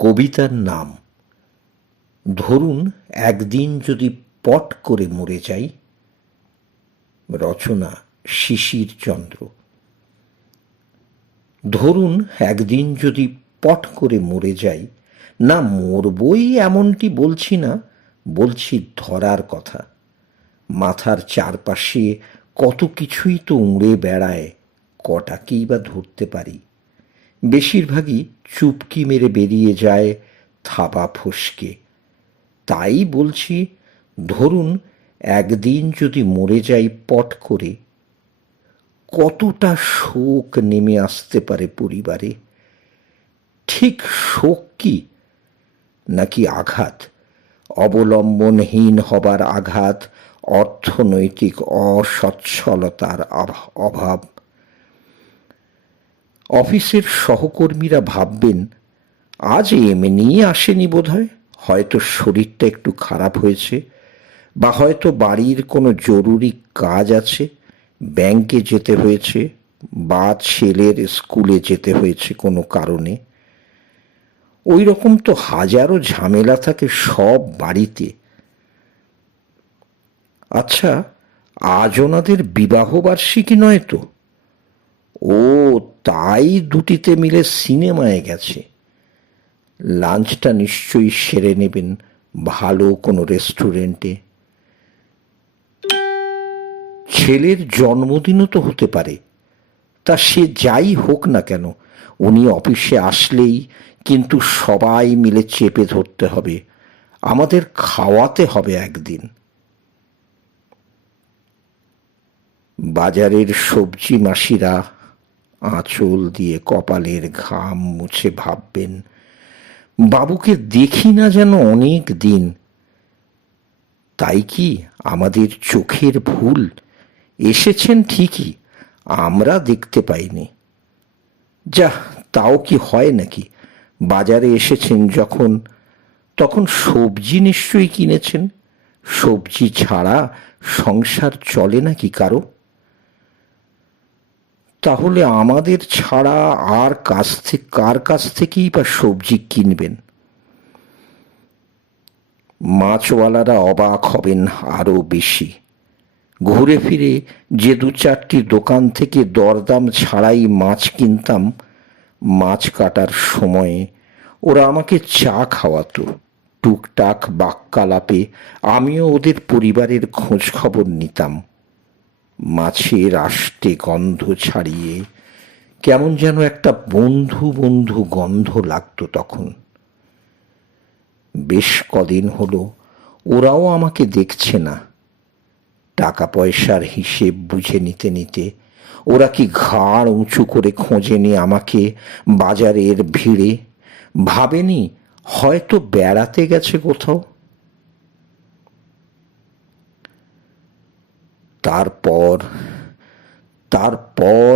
কবিতার নাম ধরুন একদিন যদি পট করে মরে যাই। রচনা শিশির চন্দ্র। ধরুন একদিন যদি পট করে মরে যাই, না মরবই এমনটি বলছি না, বলছি ধরার কথা। মাথার চারপাশে কত কিছুই তো উড়ে বেড়ায়, কটাকেই বা ধরতে পারি। বেশিরভাগই চুপকি মেরে বেরিয়ে যায় থাবা ফসকে। তাই বলছি, ধরুন একদিন যদি মরে যাই পট করে, কতটা শোক নেমে আসতে পারে পরিবারে। ঠিক শোক কি, নাকি আঘাত, অবলম্বনহীন হবার আঘাত, অর্থনৈতিক অসচ্ছলতার অভাব। অফিসের সহকর্মীরা ভাববেন আজ এমনি আসেনি বোধহয়, হয়তো শরীরটা একটু খারাপ হয়েছে, বা হয়তো বাড়ির কোনো জরুরি কাজ আছে, ব্যাংকে যেতে হয়েছে, বা ছেলের স্কুলে যেতে হয়েছে কোনো কারণে। ওই রকম তো হাজারো ঝামেলা থাকে সব বাড়িতে। আচ্ছা, আজ ওনাদের বিবাহবার্ষিকী নয় তো? ও, তাই দুটিতে মিলে সিনেমায় গেছে। লাঞ্চটা নিশ্চয়ই সেরে নেবেন ভালো কোনো রেস্টুরেন্টে। ছেলের জন্মদিনও তো হতে পারে। তা সে যাই হোক না কেন, উনি অফিসে আসলেই কিন্তু সবাই মিলে চেপে ধরতে হবে, আমাদের খাওয়াতে হবে একদিন। বাজারের সবজি মাসিরা আঁচল দিয়ে কপালের ঘাম মুছে ভাববেন, বাবুকে দেখি না যেন অনেক দিন। তাই কি আমাদের চোখের ভুল? এসেছেন ঠিকই, আমরা দেখতে পাইনি। যা, তাও কি হয় নাকি? বাজারে এসেছেন যখন, তখন সবজি নিশ্চয়ই কিনেছেন। সবজি ছাড়া সংসার চলে নাকি কারো? তাহলে আমাদের ছাড়া আর কার কাছ থেকেই বা সবজি কিনবেন? মাছওয়ালারা অবাক হবেন আরও বেশি। ঘুরে ফিরে যে দু চারটি দোকান থেকে দরদাম ছাড়াই মাছ কিনতাম, মাছ কাটার সময়ে ওরা আমাকে চা খাওয়াতো। টুকটাক বাক্যালাপে আমিও ওদের পরিবারের খোঁজ খবর নিতাম। মাছের আষ্টে গন্ধ ছাড়িয়ে কেমন যেন একটা বন্ধু বন্ধু গন্ধ লাগতো তখন। বেশ কদিন হলো ওরাও আমাকে দেখছে না। টাকা পয়সার হিসেব বুঝে নিতে নিতে ওরা কি ঘাড় উঁচু করে খোঁজেনি আমাকে বাজারের ভিড়ে? ভাবেনি হয়তো বেড়াতে গেছে কোথাও? তারপর তারপর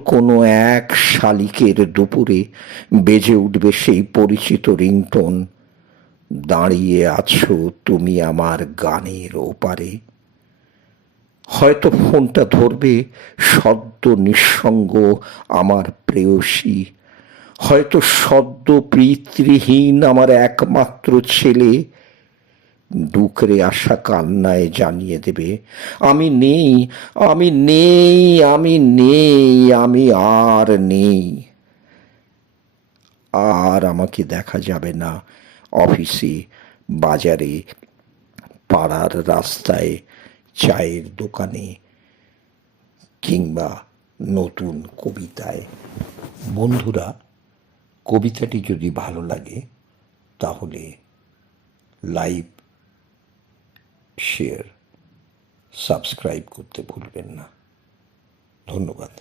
কোনো এক শালিকের দুপুরে বেজে উঠবে সেই পরিচিত রিংটোন, দাঁড়িয়ে আছো তুমি আমার গানের ওপারে। হয়তো ফোনটা ধরবে সদ্য নিঃসঙ্গ আমার প্রেয়সী, হয়তো সদ্য পিতৃহীন আমার একমাত্র ছেলে। ডুকরে আসা কান্নায় জানিয়ে দেবে, আমি নেই, আমি নেই, আমি নেই, আমি আর নেই। আর আমাকে দেখা যাবে না অফিসে, বাজারে, পাড়ার রাস্তায়, চায়ের দোকানে, কিংবা নতুন কবিতায়। বন্ধুরা, কবিতাটি যদি ভালো লাগে তাহলে লাইক, শেয়ার, সাবস্ক্রাইব করতে ভুলবেন না। ধন্যবাদ।